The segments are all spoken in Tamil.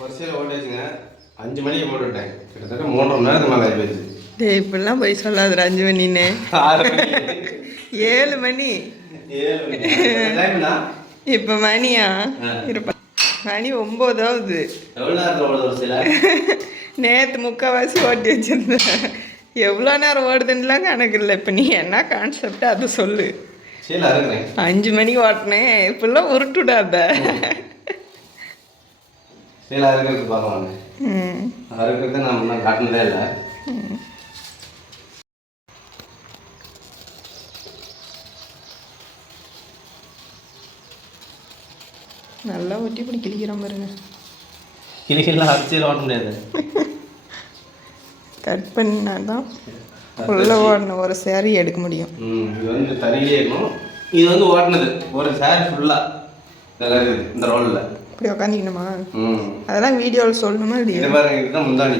வரிசையில் ஓட்டிச்சுங்க அஞ்சு மணிக்கு போட்டு விட்டேன் கிட்டத்தட்ட மூன்றரை மணி நேரத்துக்கு மேலே ஆகிப்போச்சு டேய் இப்படிலாம் போய் சொல்லாதுடா அஞ்சு மணின்னு. ஆறு மணி. ஏழு மணி. ஏழு மணி. டைம்னா இப்போ மணியா. இருப்பா. மணி ஒம்போதாவது. நேற்று முக்கால்வாசி ஓட்டி வச்சிருந்தேன். எவ்வளோ நேரம் ஓடுதுன்னுலாம் கணக்கு இல்லை. இப்போ நீ என்ன கான்செப்ட் அதை சொல்லு. அஞ்சு மணிக்கு ஓட்டினேன். இப்படிலாம் உருட்டுடாத. சீல அறுக்கிறது பார்க்கலாம் ம். அறுக்கிறது நான் இன்னும் காட்டினதே இல்லை. நல்லா ஒட்டி இப்படி கிழிக்கிற பாருங்க. கிளிகள்லாம் அரிசியில் ஓட்ட முடியாது. கட் பண்ணினா தான் உள்ள ஓடணும் ஒரு சேரீ எடுக்க முடியும். ம் இது வந்து தறியிலே இருக்கும் இது வந்து ஓட்டினது. ஒரு சாரி ஃபுல்லாக இருக்குது. இந்த ரோலில் இப்படி உக்காந்திக்கணுமா? ம். அதெல்லாம் வீடியோவில் சொல்லணுமா இது இல்லையா பாருங்க இதுதான் முந்தாணி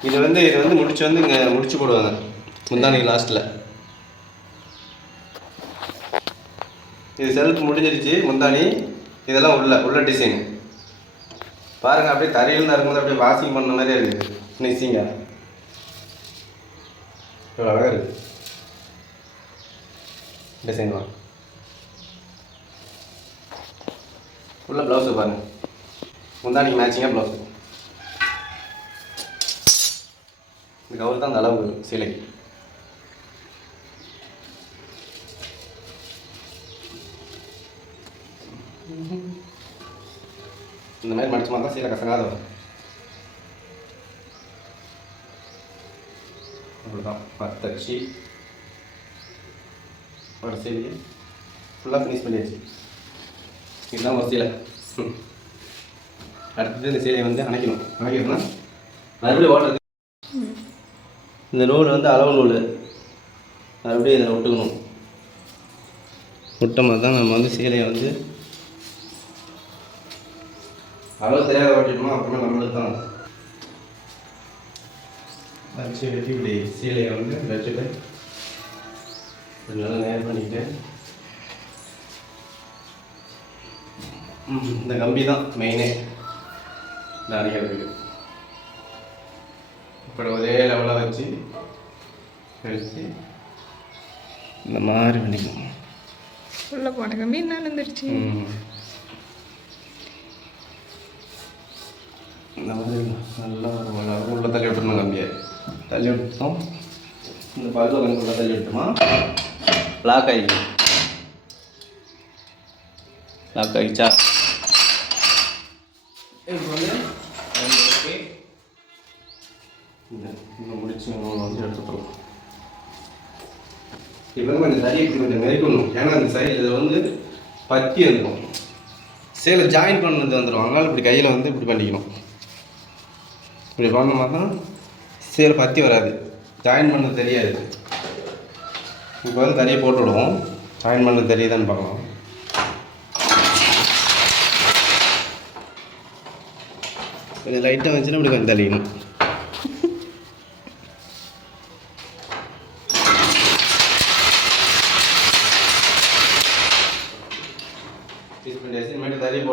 இது வந்து இது வந்து முடிச்சு வந்து இங்கே முடிச்சு போடுவாங்க முந்தாணி லாஸ்ட்டில் இது செல்ஃப் முடிஞ்சிருச்சு முந்தாணி இதெல்லாம் உள்ள உள்ள டிசைன் பாருங்க அப்படியே தரையில் இருக்கும்போது அப்படியே வாஷிங் பண்ண மாதிரியே இருக்குது ஃபினிஷிங்க இவ்வளோ அழகாக இருக்கு. டிசைன் தான் உள்ள ப்ளவுஸு பாருங்கள் முந்தானிக்கு மேட்சிங்காக ப்ளவுஸு இந்த கவர் தான் அந்த அளவு சிலை. சிலைக்கு இந்த மாதிரி மடிச்சமா தான் சீலை கசங்காத வரும் அவ்வளோதான் பத்தச்சு. ஒரு சீலையை ஃபுல்லாக ஃபினிஷ் பண்ணியாச்சு. இதுதான் ஒரு சீலை. அடுத்தது இந்த சீலையை வந்து அணைக்கணும். அணைக்கணும்னா மறுபடியும் ஓட்டுறது இந்த நூல் வந்து அளவு நூல். மறுபடியும் இதில் ஒட்டுக்கணும். ஒட்டமாக தான் நம்ம வந்து சீலையை வந்து அளவு தெரியாத ஓட்டிட்டோமா அப்புறமா நம்மளுக்கு தான். வச்சு வெட்டி இப்படி சீலையை வந்து வச்சுட்டு இப்படி நல்லா நேர் பண்ணிக்கிட்டு இந்த கம்பி தான் மெயினே இந்த அடிக்கிறதுக்கு இப்படி ஒரே லெவலாக வச்சு வச்சு. இந்த மாதிரி பண்ணிக்கணும் உள்ள போன கம்பி என்ன இருந்துருச்சு ம். இந்த மாதிரி நல்லா உள்ள தள்ளி விட்டுருணும் கம்பியை. தள்ளி விட்டோம். இந்த பகுதியில் கொஞ்சம் உள்ள தள்ளி விட்டோமா? லாக் ஆகிடும் லாக் ஆகிடுச்சா இப்போ வந்து அது ஓகே இந்த முடிச்சு நம்ம வந்து எடுத்துக்கலாம் இப்போ வந்து கொஞ்சம் தறியை கொஞ்சம் மெரிக்கணும் ஏன்னா அந்த சரி இதில் வந்து பத்தி இருக்கும் சேலை ஜாயின் பண்ணது வந்துடும் அதனால் இப்படி கையில் வந்து இப்படி பண்ணிக்கணும். இப்படி பண்ணோம்னா தான் சேலை பத்தி வராது. ஜாயின் பண்ணது தெரியாது. இப்போ வந்து தனியாக போட்டு விடுவோம். ஜாயின் பண்ணது தெரியுதான்னு பார்க்கலாம். கொஞ்சம் லைட்டாக வச்சுன்னா இப்படி கொஞ்சம் தள்ளிக்கணும். It is in metal, that is.